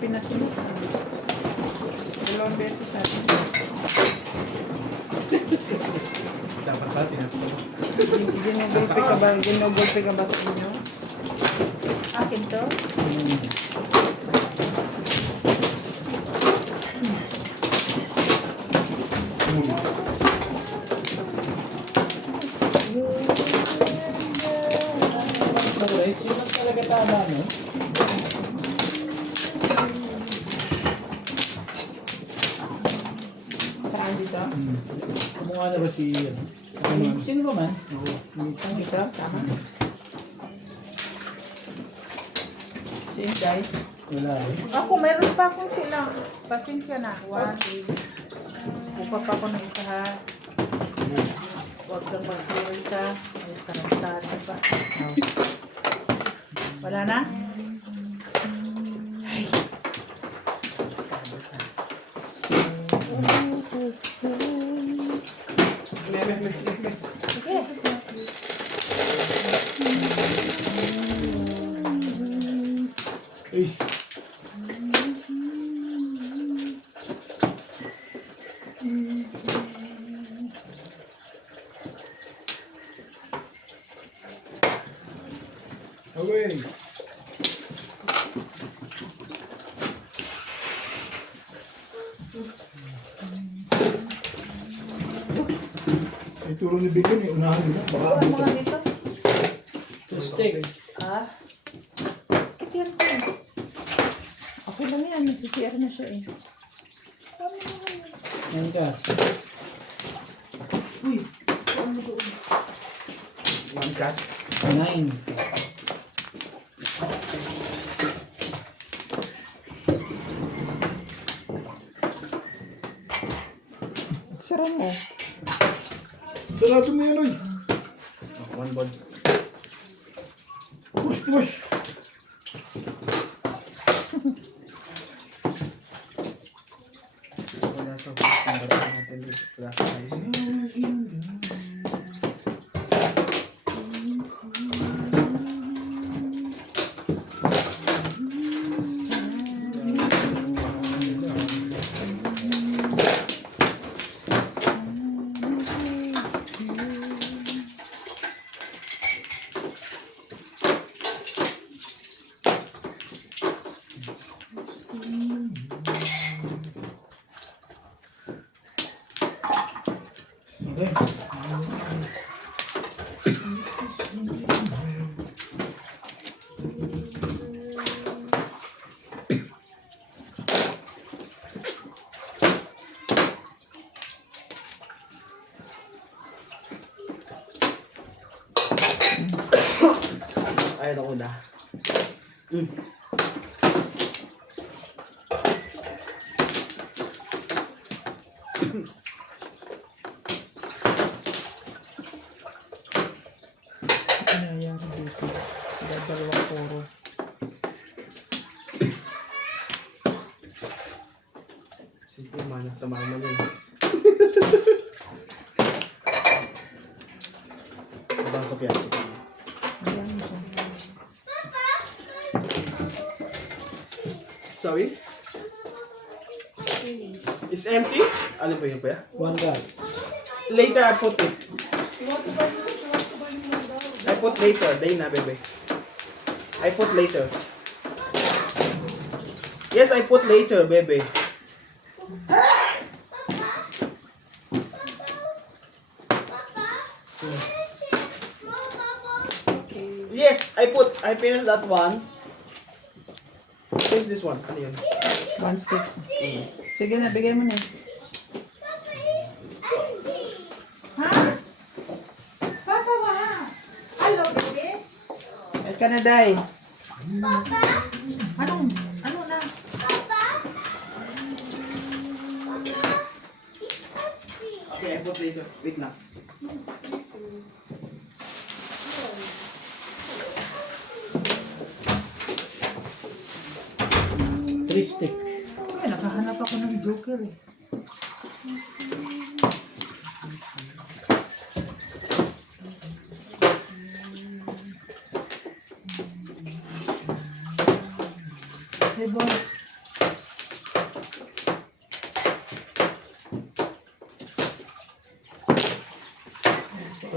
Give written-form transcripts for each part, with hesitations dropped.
pinatulog. Dalawang beses natin. Dapat ba tinatulog? Ginugulpe ka ba sa inyo? Akin to? Guys, yun ang talaga tama, no? Saan dito? Kumukha na ba si... Sino ba man? Oo. Dito? Tama? Si Inday? Wala eh. Ako, meron pa akong sila. Pasensya na. 1, 8. Kupa pa ako ng isa ha. Huwag kang magpuro isa. Ay, karantado pa. Wala na? Ay. Sige, Ace. Away. Ituro ni Bigyan eh, unahan nila. Baka Ano abutan. mga dito? 2 sticks. Ha? Bakit yan ko? Okay lang yan. Nagsisiyar na siya eh. Yan ka. One cut. 9. Sara mo. Sarado mo yan, oy. One board. Push, push. Wala sa number natin dito. Wala sa ayos. Okay. Ayaw ako na. Nangyayari dito. Dalawang puro. Sige, mana sa mama niya. Pasok yan. Ayan siya. Sorry? It's empty? Ano ba yun pa yan? 1 ka. Later I put it. I put later. Day na, bebe. I put later. Yes, I put later, bebe. Yes, I finished that one. Where's this one? Ano yun? One stick. Sige na, bigay mo na. Ha? Papa ba? Hello, baby? At ka na, Day. Anong? Ano na? Okay, I put later. Wait na. Three stick. Ay, nakahanap ako ng joker eh. Hey boss,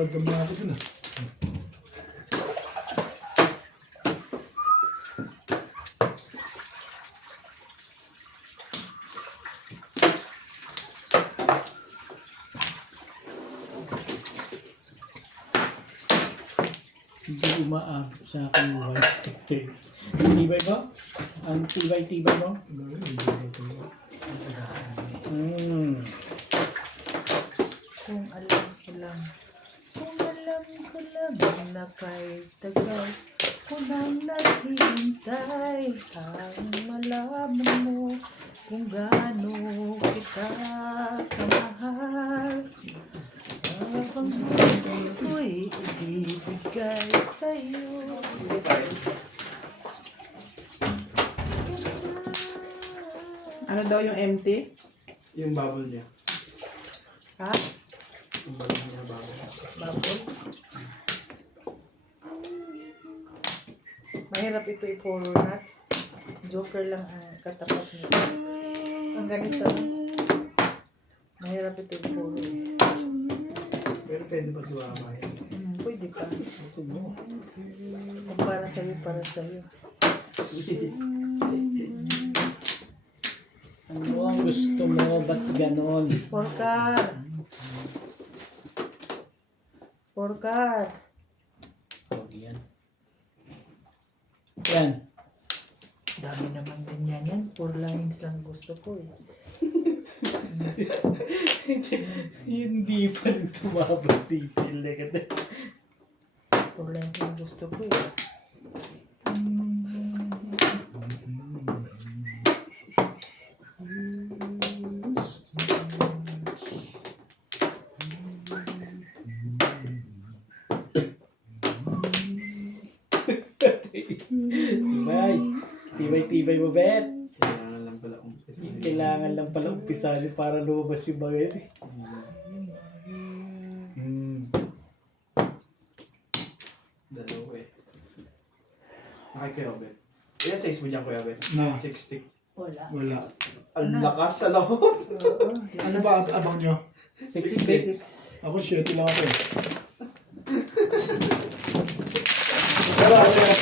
Lakad naman ako dun ah. Hindi umaabot sa akin yung white stick. Tibay mo? Ang tibay-tibay mo? Kung alam ko lang, kung alam ko lang na kay tagal ko nang naghihintay ang malaman mo kung gaano kita kamahal. Habang buhay ko'y ibibigay sa'yo. Ano daw yung empty? Yung bubble niya. Ha? Yung bubble niya, bubble. Bubble? Mahirap ito i-follow nut. Joker lang ang katapat nito. Ang ganito. Mahirap ito i-follow. Pero pwede ba tuwama yan? Pwede pa. Kung para sa'yo, para sa'yo. Ano ang gusto mo? Ba't ganon? Porkar! Porkar! Huwag yan. Yan. Dami naman din yan. 4 lines lang gusto ko eh. Hindi pa rin tumabot dito. 4 lines lang gusto ko eh. Tibay. Tibay-tibay mo, Bet. Kailangan lang pala umpisahan. Kailangan lang pala umpisahan para lumabas yung mga yun. Dalawa eh. Nakikayo, Ben. Ilan size mo dyan, Kuya Ben? Na. 6 stick. Wala. Wala. Ang lakas sa loob. Ano ba ang abang nyo? 6 stick. Ako 7 lang ako eh. Pero ako yung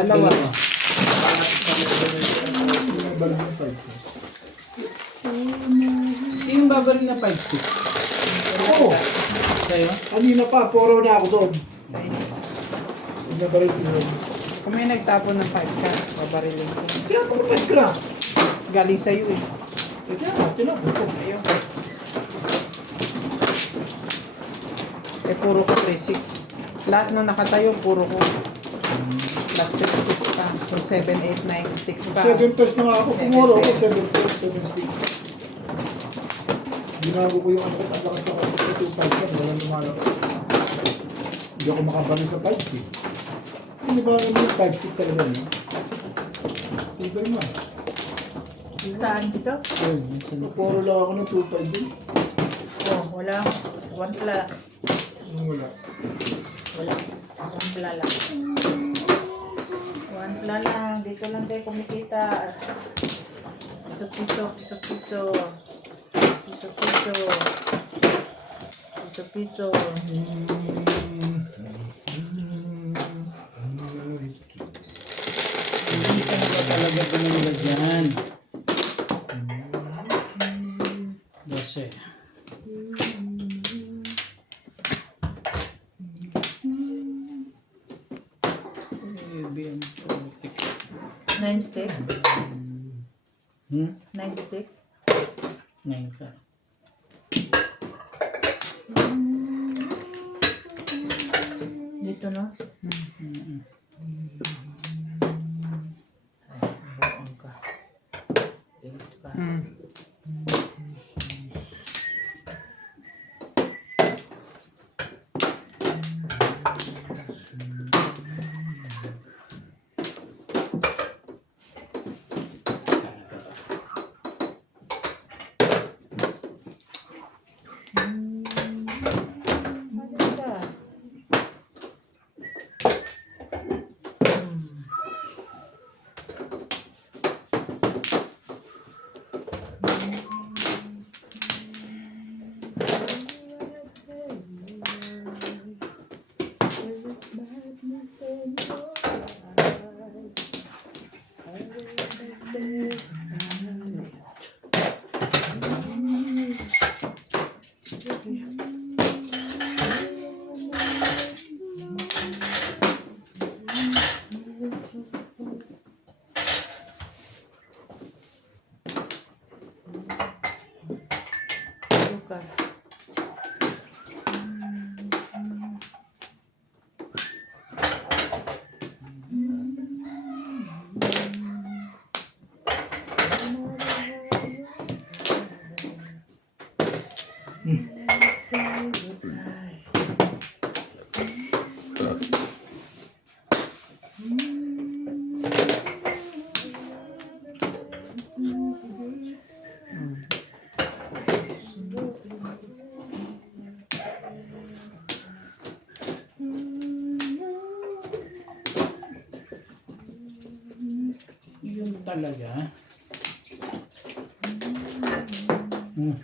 Dalawa. Sino babaril na 5 stick? Oo. Sa'yo? Kanina pa, poro na ako doon. Nabarit ko doon. Kung may nagtapon ng 5 ka, babarilin ko. Kaya ako pa kra. Galing sa'yo eh. Kaya tinapon ko. Ayun. Eh, puro ko 3-6. Lahat nung nakatayo, puro ko. Last 3-6 pa. Kung 7, 8, 9 sticks pa. 7 pairs na nga ako. Pumoro ako, Seven 7 pairs, 7 stick. Ginago ko yung ano ko, ang lakas ako sa 2 5 yan. Walang lumalabas. Hindi ako makabali sa 5 stick. Hindi ba naman yung 5 stick talaga niya? Tibay mo. Saan dito? Ayun, minsan. So, puro lang ako ng 2 5 din. Oh, wala. 1 pla. Anong wala? Wala. 1 pla lang. 1 pla lang. Dito lang tayo kumikita. Piso-piso. Piso-piso. Piso-piso. Piso-piso. Hindi ka na ba talaga pinula dyan? 12. BM 9 stick. 9 9 stick. ka. Dito no? Buong ka. Dito ka. Maganda. ka. Yun talaga. Hmm.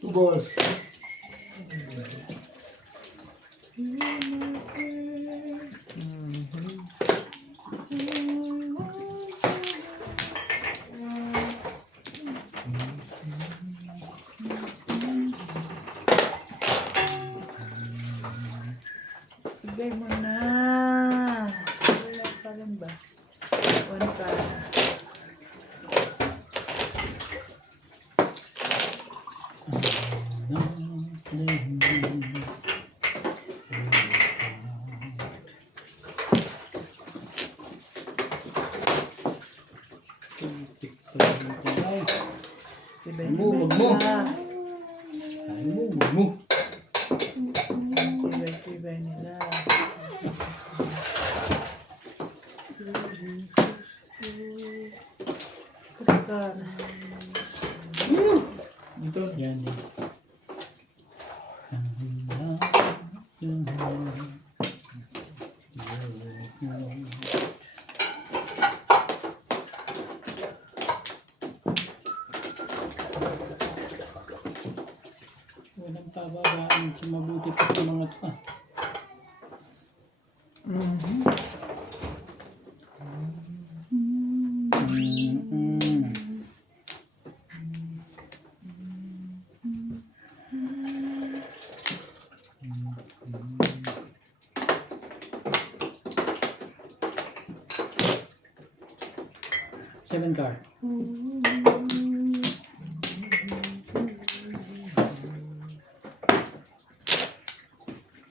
Two balls. Bigay mo na. Wala pa lang ba? One pa. Bigay Mo, wag mo. Ay mo, wag mo. Bigay nila. Pagka. Ito. Yan, yan. Walang pababaan sa mabuti pa sa mga to. Seven card.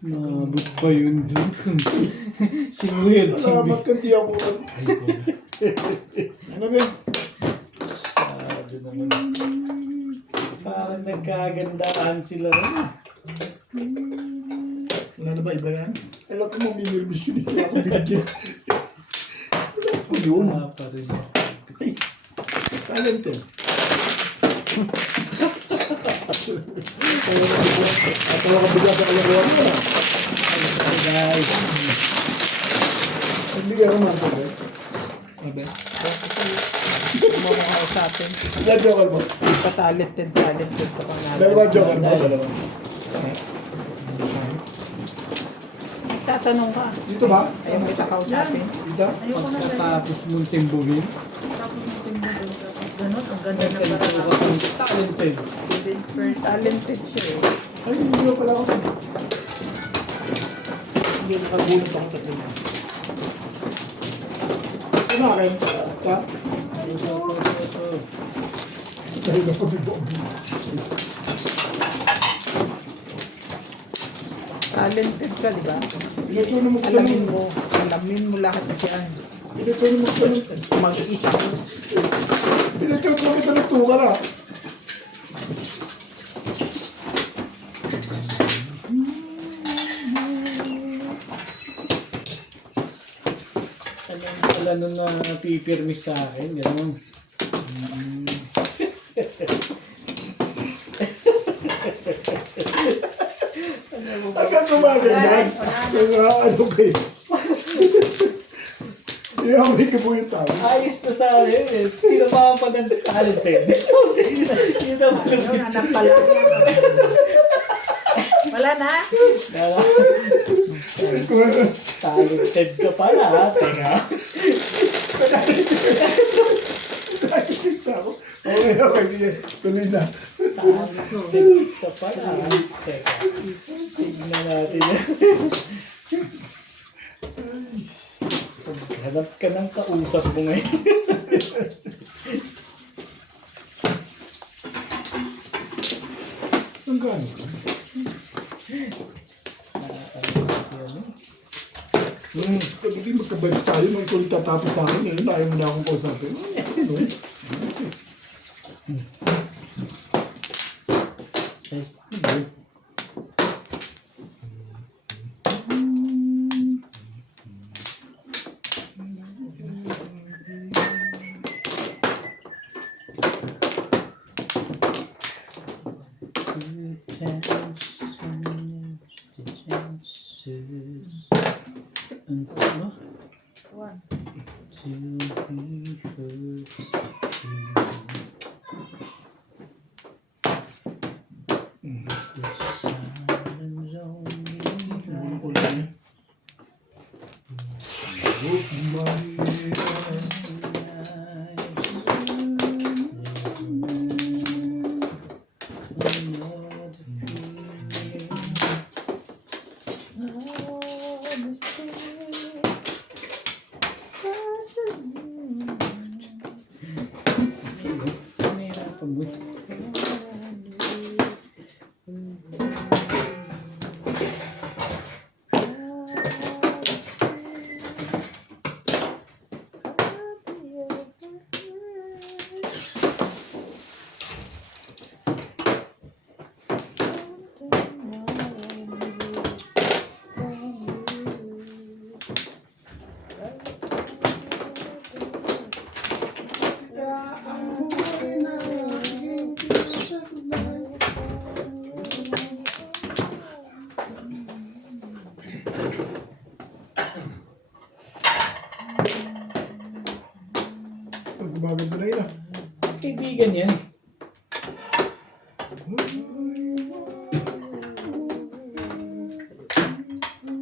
Nabot pa yun dun. Si Weird. Salamat ka, di ako. Ano ba? Sabi naman. Parang nagkagandaan sila. Wala na ba iba yan? Alam ko mamimilmis yun. Hindi ako binigyan. Wala ko yun. Wala pa rin. Ay, talented. At wala ka bigla sa kalaruan mo. Hi guys. Nagbigay ka man ito, ba? Abe? Mukha ko sa atin. Ilan joker mo? Talented ka pa nga. Dalawa joker mo, dalawa. Tatanong ka. Dito ba? Ayaw mo kita kausapin. Dito? Ayoko na ganyan. Pagkatapos mong timbugin. Tapos natin mo doon. Tapos ganun. Ang ganda ng Ganito parang ka kung talented. first. Talented siya eh. Ay, hindi ko pala ako. Hindi nakagulat ako tatlo na. Ano akin? Ka? Dahil na pabibo. Talented ka, di ba? Pinagsunan mo kita Alamin mo lahat yan. Pinagsunan mo kita ng... Mag-iisa ko. Pinagsunan mo kita ng tukar ah. Alam pala nung napipirmis sa akin. Ganun. Hanggang gumaganda. Kaya ano kayo? Iyamoy ka po yung tao. Ayos na sa akin eh. Sino pa pa ng talented? Yun na pala. Yun, anak pala. Wala na. Talented ka pala ha. Teka. Nakikita ako. Oo, Okay, sige. Tuloy na. Ito pala. Teka. Tignan natin. Hanap ka ng kausap mo ngayon. Ang gano'n? Sabi magkabalis tayo, may ikaw tatapos sa akin, ngayon ayaw mo na akong kausapin. Ano? Ano ba? One. To be first. The silence only Ano ko lang yan? Look, Gumagod na yun ah. Kaibigan yan.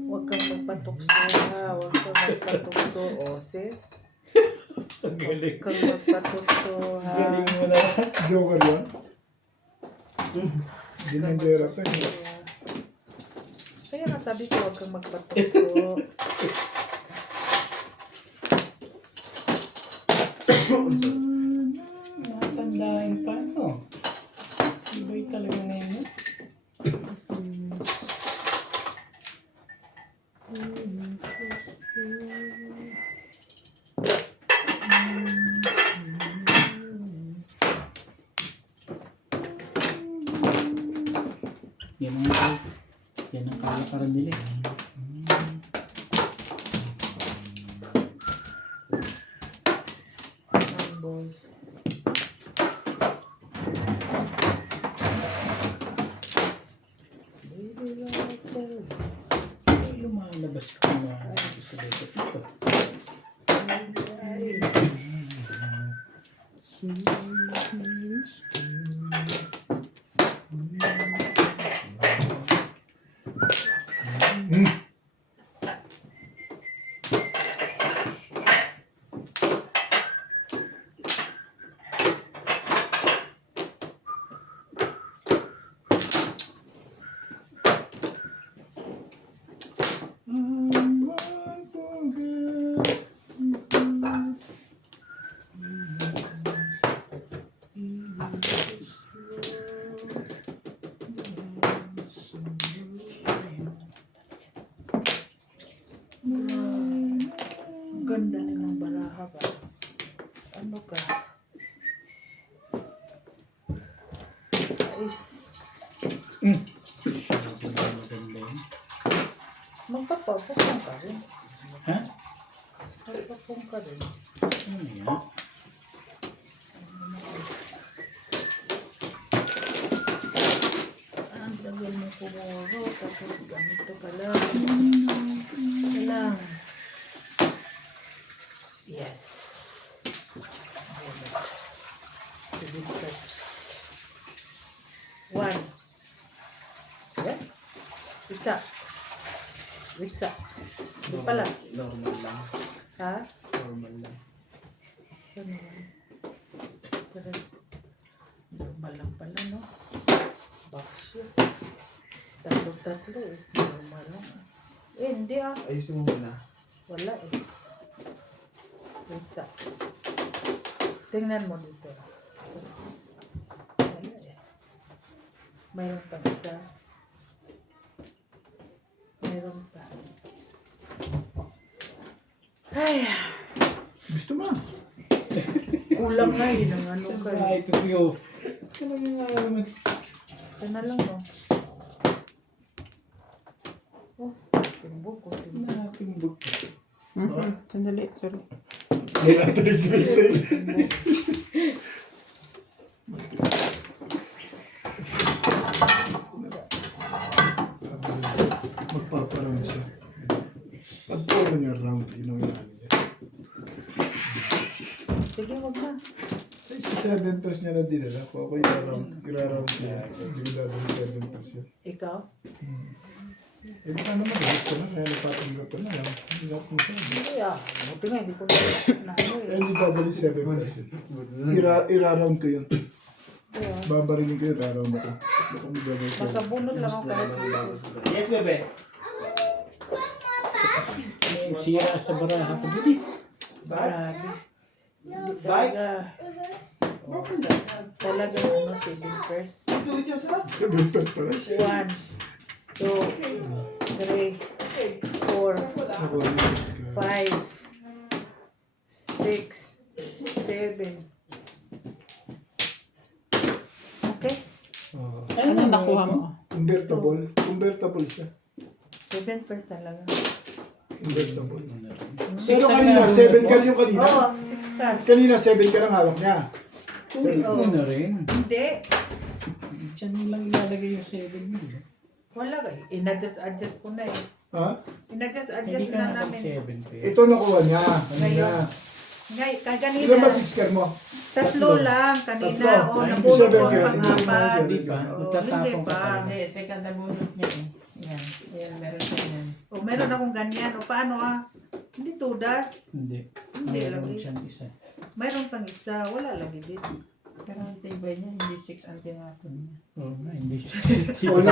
Huwag kang magpatukso ha. Huwag kang magpatukso. O, see? Ang galing. Huwag kang magpatukso ha. Galing mo na. Joker yan. Dinendera ka eh. Kaya nga sabi ko, huwag kang magpatukso. Matandain pa, no? Iba'y talaga ngayon, no? Yan ang kalakaran nila eh. Boys. Lumalabas ko na gusto dito. Ang ganda rin ng baraha ba? Ano ka? Size. Maganda yun. Magpapapong ka rin. Ha? Magpapong ka rin. Ano yan? Ang tagal mo kumuro, tapos ganito ka lang. Ito lang. Yes. Filters. One. Yeah. Witsa. Witsa. Di pala. Normal lang. Ha? Normal lang. Ano lang. Pero, Normal lang pala, no? Box yun. Tatlo eh. Normal lang. Hindi ah. Ayusin mo muna. Wala eh. Wait sa. Tingnan mo dito. Wala eh. Mayroon pa isa. Mayroon pa. Ay, Gusto mo? kulang na yun ang ano ka. Ay, ito siyo. Talagang ayaw mo. Ito na lang, no? Oh, timbog ko. Nakatimbog. Sandali, sorry. Wala ito yung sumisi. Magpaparoon siya. Pag puro niya round, yun ang inaano niya. Sige, wag na. Ay, si 7 pairs niya na dinala. Kung ako ira-round niya, hindi ko dadali 7 pairs yun. Ikaw? Eh, baka naman, gusto na, kaya napatanggap ko na lang. Hindi na kung sabi. Hindi ah. Buti nga, hindi ko na ano Eh, eh. hindi dadali 7 pairs yun. Ira-round ko yun. Kaya, Babarilin ko yun, ira-round ako. Baka mo dadali 7. Masabunod lang ako kahit Yes, bebe. May sira sa baraha ko dito. grabe. Bike? Talaga ano, 7 pairs. Do it yourself. Kabuntot pala. 1, 2, 3, 4, Ako, yung 6 ka. 5, 6, 7. Okay? Oo. Ano nakuha mo? Convertible. Convertible siya. 7 pairs talaga. Convertible. Six Pero ang kanina, nabunot 7 mo? ka yung kanina. Oo, 6 card. Kanina, 7 ka lang hawak niya. Ano na rin? Hindi. Diyan mo lang ilalagay yung 7 mo. Wala ka. In-adjust ko na eh. Ha? Hindi In-adjust ka na na namin. 7 pe. Ito nakuha niya. Kanina. Ngay, Ilan kaganina. ba 6 car mo? Tatlo lang kanina. Tatlo. O, Ay, nabulot seven ko ka. ang Hindi pang-apat. naman Hindi pa. Oo, Magtatapong hindi ka pa. pa. Hindi, teka, nabunot niya eh. Yan. Yan, meron siya yan. O, meron akong ganyan. O, paano ah? Hindi tudas. Hindi. Hindi, Meron lagi. siyang isa. Mayroon pang isa. Wala lagi dito. Pero ang tibay niya, hindi 6 ang tinapon niya. Oo nga, hindi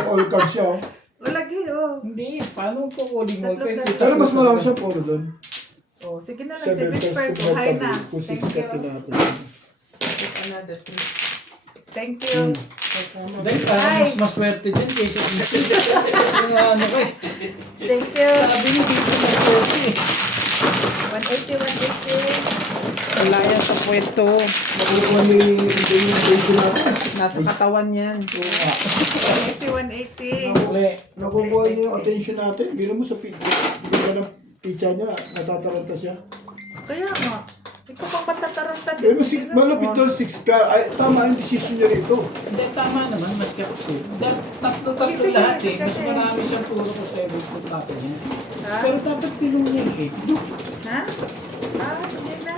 All card siya, oh. O, lagi oh. Hindi, paano ko kuling mo? Tatlo, Kasi tatlo. Pero mas marami siya puro doon. O, sige na lang. 7 7 pairs pairs. O, hi na. convertible. Kung 6 Thank ka you. tinapon. Take another 3. Thank you. dahil parang Ay. mas maswerte dyan kaysa dito. Yung ano ko eh. Thank you. Sabi niyo dito na 40. 180, 180. Wala yan sa pwesto. Makukuha ni yung baby natin. Nasa katawan yan. 180, 180. Uli. Nakukuha niya yung attention natin. Biro mo sa picture ng pizza niya, natataranta siya. Kaya nga. Ikaw pang patataranta Pero malapit doon 6 car. Ay, tama yung decision niya rito. Hindi, tama naman, mas kapso. Tatlo-tatlo Hindi, lahat eh. Mas kasi- marami siyang puro ko 7 po tapo niya. Ha? Pero dapat pinunin eh. Ha? Ah, hindi na.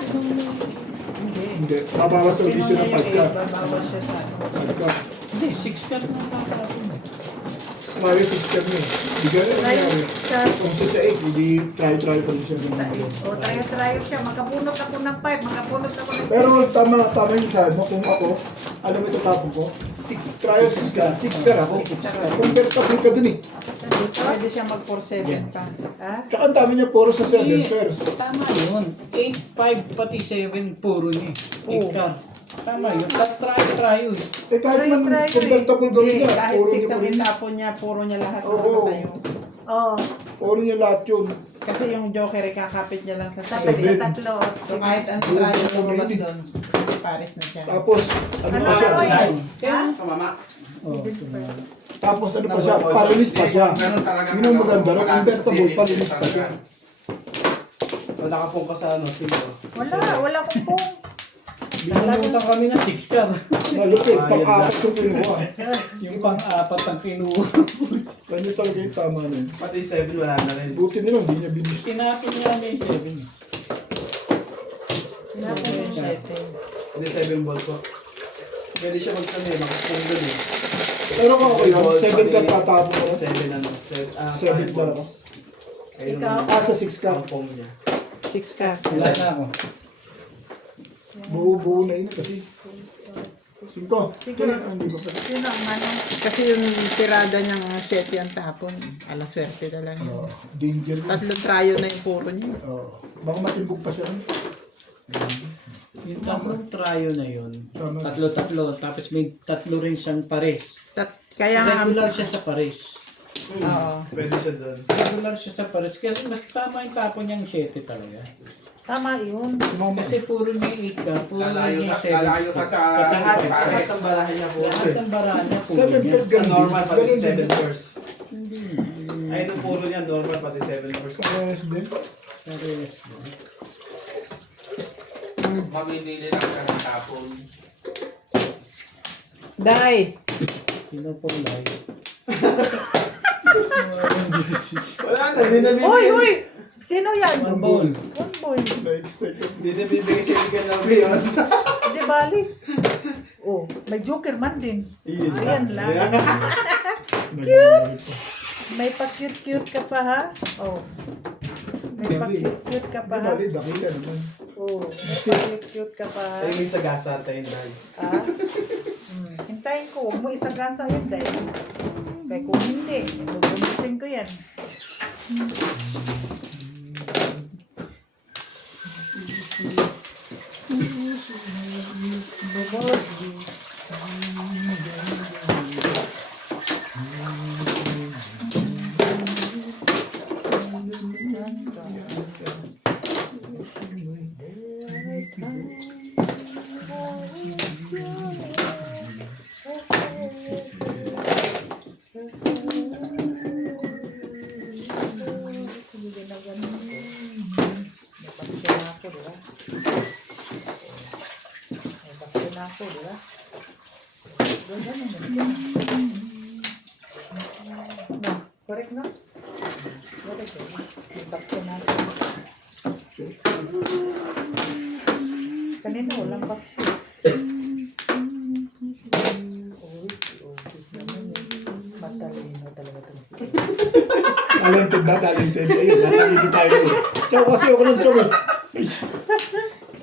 Hindi. Hindi. Babawas ang Pinuha decision niya ng yung 5 car. 8, babawas siya sa ano. 5 car. Hindi, 6 car na tatapon eh. Mario 6 car niya. Bigyan na Try nangyari. sa... Kung sa 8, hindi try pa rin siya. O, try siya. Makabunot ako ng 5. Makabunot ako ng 7. Pero tama yung sabi mo. Kung ako, alam mo ito tapon ko? 6 car. 6 car ako. Convertible ka dun eh. Pwede siya mag-4-7 pa. Ha? Tsaka ang dami niya puro sa 7 Hindi, pairs. tama yun. 8, 5, pati 7, puro niya eh. 8 car. Tama yun. Try yun. Eh kahit man Try, convertible gawin Hindi, niya, kahit puro 6 niya ang pa rin. itapon niya, puro niya lahat Oo. nakatayo. Oo. Puro niya lahat yun. Kasi yung joker, kakapit niya lang sa Tatlo, side. tatlo. So kahit ang trial lumabas doon, Paris na siya. Tapos, ano Ano pa siya? ako eh? Kaya, Ha? Mama. oh, Tapos ano pa siya? Palinis pa siya. Yun ang maganda. Convertible, palinis pa siya. Wala ka pong kasano, sino? Wala akong pong. binunutan kami ng 6 car. Malupit, pang-apat yung kinuha. Yung pang-apat ang kinuha. Kanya talaga yung tama na yun. Pati 7 wala na rin. Buti nila, hindi niya binis. Tinapin niya may 7. Tinapon yung 7. Hindi 7 ball ko. Pwede siya magkano eh, makapong doon eh. Pero kung ako yun, 7 ka tatapon ko. 7 ano, 7 balls. Ikaw? Ah, sa 6 ka. Ang pong niya. 6 ka. Wala na ako. Buo-buo na yun kasi. 5. Sige. Hindi ko pa. Sino ang ano? Kasi yung tirada niyang 7 ang tapon. Ala, swerte na lang yun. Danger yun. Tatlong trayo na yung puro niya. Baka matimbog pa siya. Yung tatlong tryo na yun, Tama. tatlo-tatlo, tapos may tatlo rin siyang pares. Kaya nga, Regular siya sa pares. oo. Pwede siya doon. Regular siya sa pares. Kasi mas tama yung tapon niyang 7 talaga. Tama yun. Kasi puro niya 8 ka, puro Lalayo niya sa- 7 lalayo ka sa- Lahat ng barahan niya po. Lahat ng barahan niya puro 7 niya. first Sa normal, pati Ganun sa din. 7 first. Hindi. Ay, ito puro niya, normal, pati 7 first. Parehas din. Pares. Mamimili lang siya ng tapon. Day! Pinupulay. Wala na, hindi na Uy, uy! Sino yan? One ball. One boy. Na-excite ako. Hindi na bibigay si Miguel na yun. Di bali. Oh, may joker man din. Ayan lang. Nag-cute! May pa-cute-cute ka pa ha? Oh. May pa-cute-cute ka pa ha? Dali, dakila naman. Oh, may pa-cute-cute ka pa ha? Ay, may sagasa tayo guys. Ah? Hintayin ko, huwag mo isagasa yun dahil. Kaya kung hindi, gugumitin ko yan. May baksin ako, di ba? May baksin ako, di ba? Ganyan mo. No, correct na? Correct eh. May baksin ako. Kanina walang baksin. Uy, naman eh. Matalino talaga ito. Talented ba? Talented. Ayun, natangigi tayo. Tsaka kasi ako ng tsaka. Ay,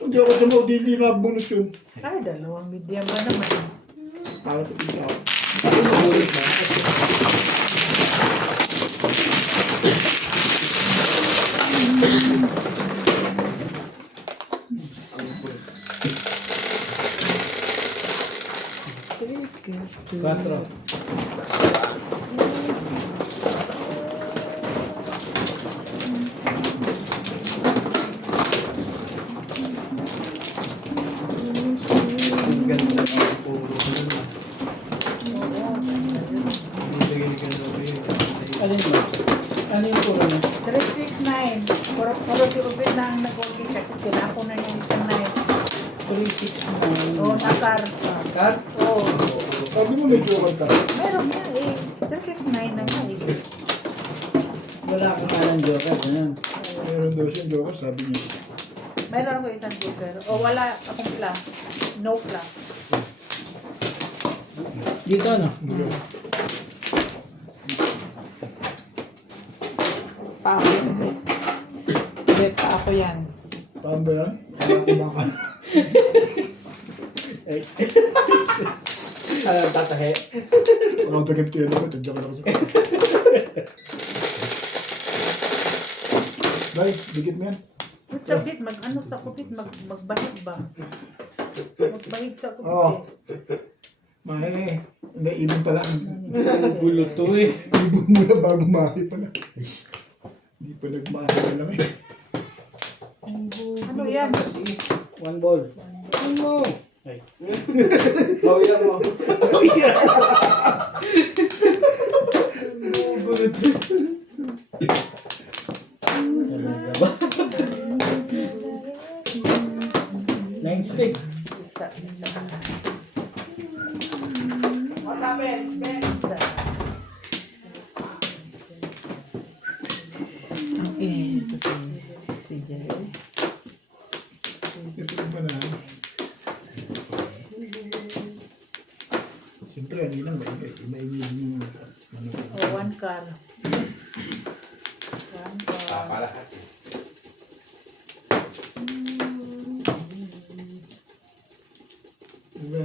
hindi ako tsaka, hindi mabunot yun. Ay, dalawang medium ba naman? Para sa pita ako. Ako mabulit na. Quatro. Ang ganda ng puro. Bibigay ni Miguel na yun. Alin mo? Ano yung puro niya? 369. Puro si Ubit na ang nag-okay kasi tinapon na niya isang night. 369. Oo, nakar. Cut? Oo. Sabi mo may joker ka. Meron nga eh. 369 na nga eh. Wala akong anong joker. Ganun. Meron daw siyang joker, sabi niya. Meron ako isang joker. O wala akong plus. No plus. Dito ano? Pa ako yan. Bet, pa ako yan. Paano ba yan? Parang kumakan. Ay. Ano, tatahe? Parang tagat kayo naman, tadya ka na kasi. Bay, dikit mo yan. Wait, sa bit, mag-ano sa kupit, magbahid ba? Magbahid sa kupit Oo. eh. Mahe, naibon pa lang. Gulo to eh. Ibon mo na bago mahi pa lang. Ay, hindi pa nagmahi na lang eh. Ano yan? Kasi, one ball. Ano? Ay. Bawilan mo. Gulo to. Talaga ba? 9 stick. Ang ingay ito si Jerry. Ito ba na? Siyempre, hindi lang maingay. Maingay din yung ano. O, one car. One car. Papalahat. Diba?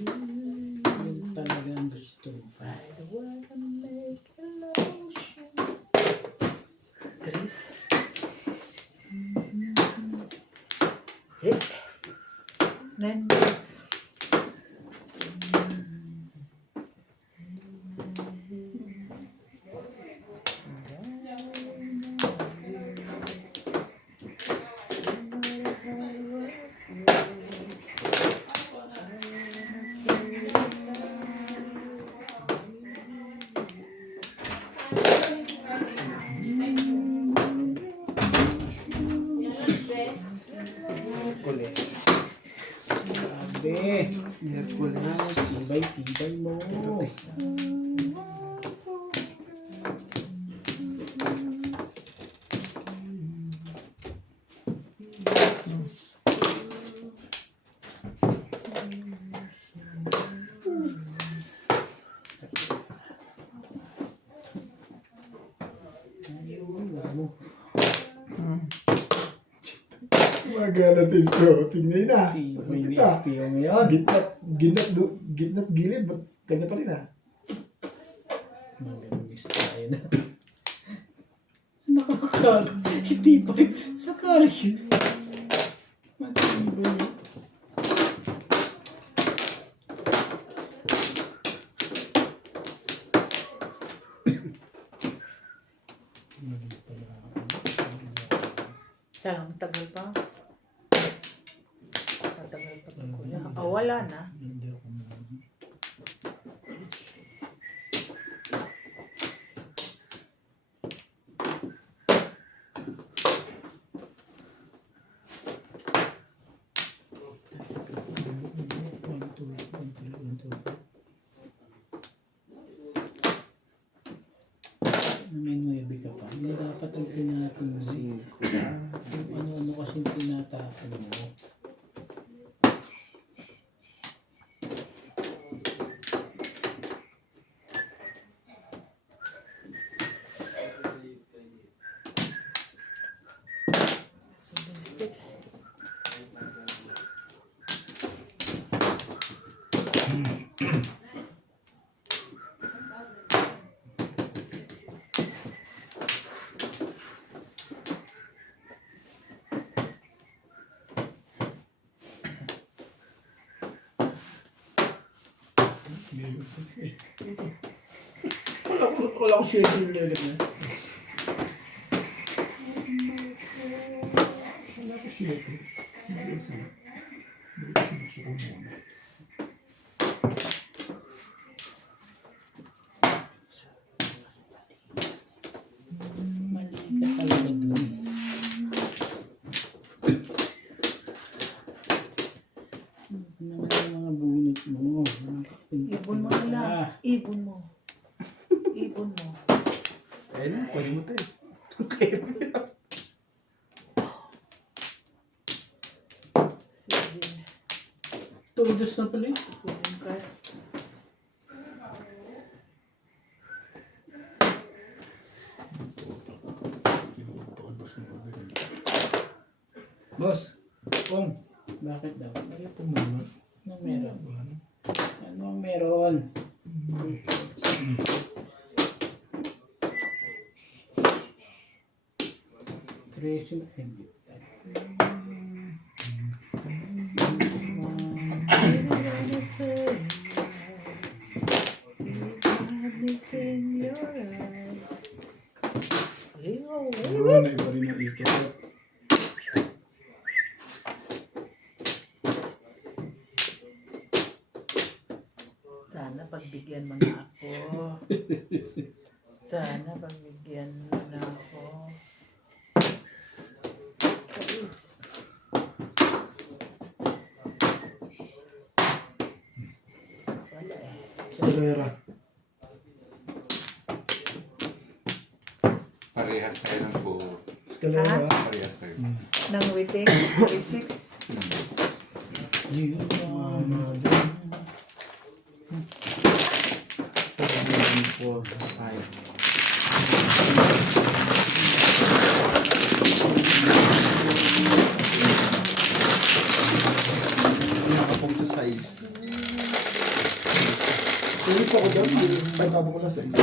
Yun talaga ang gusto mo. Tris. Hit. 9 days. Kulis. Sabi. Kulis. Tibay mo. Magana sa isko. Tingnan na. Tibay ni Kita. SPO ngayon. Gitnat gilid. Ba't kanya pa rin ah? Mag-miss tayo na. Nakakal. Hindi pa rin. Sakali yun. Matibay yun. Ang tagal pa. Matagal pa ba kuya? Wala na. Hindi ako May 9 ka pa. Hindi dapat ang tinatin mo. Ano kasi tinatapon mo. Wala akong schedule na ulit na. Wala akong schedule. Hindi sila. Hindi ko sinusuko muna. Mali ka talaga dun. Ano naman yung mga bunit mo? Ibon mo na lang. Ibon mo. Ibon mo. Ayun, pwede mo tayo. Sige. Todos na pala yun. Sige ka. Boss, Pong. Bakit daw? Ayaw po muna. Ano meron? Ano ang meron? Tracy hindi. Oo, na iba rin ang ikot. Sana pagbigyan mo na ako. Sana pagbigyan mo na ako. Please. Wala eh. Escalera. Parehas kayo ng po. Escalera. Parehas kayo. Nang waiting, 36. Nakapunta sa is. Inis ako doon, may bago ko lang sa iyo.